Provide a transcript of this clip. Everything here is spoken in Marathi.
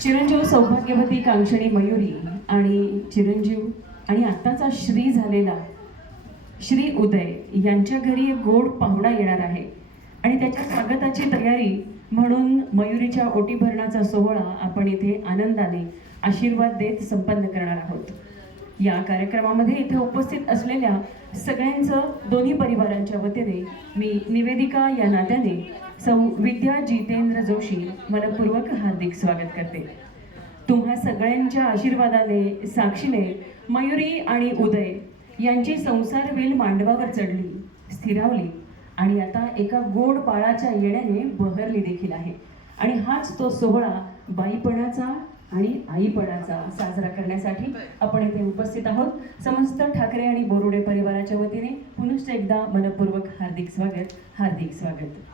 चिरंजीव सौभाग्यवती कांक्षणी मयुरी आणि चिरंजीव आणि आत्ताचा श्री झालेला श्री उदय यांच्या घरी एक गोड पाहुणा येणार आहे आणि त्याच्या स्वागताची तयारी म्हणून मयुरीच्या ओटी भरणाचा सोहळा आपण इथे आनंदाने आशीर्वाद देत संपन्न करणार आहोत। या कार्यक्रमामध्ये इथे उपस्थित असलेल्या सगळ्यांचं दोन्ही परिवारांच्या वतीने मी निवेदिका या नात्याने सौ विद्या जितेंद्र जोशी मनपूर्वक हार्दिक स्वागत करते। तुम्हा सगळ्यांच्या आशीर्वादाने साक्षीने मयुरी आणि उदय यांची संसार वेल मांडवावर चढली, स्थिरावली आणि आता एका गोड बाळाच्या येण्याने बहरली देखील आहे। आणि हाच तो सोहळा बाईपणाचा आणि आईपणाचा साजरा करण्यासाठी आपण इथे उपस्थित आहोत। समस्त ठाकरे आणि बोरुडे परिवाराच्या वतीने पुनश्च एकदा मनपूर्वक हार्दिक स्वागत, हार्दिक स्वागत।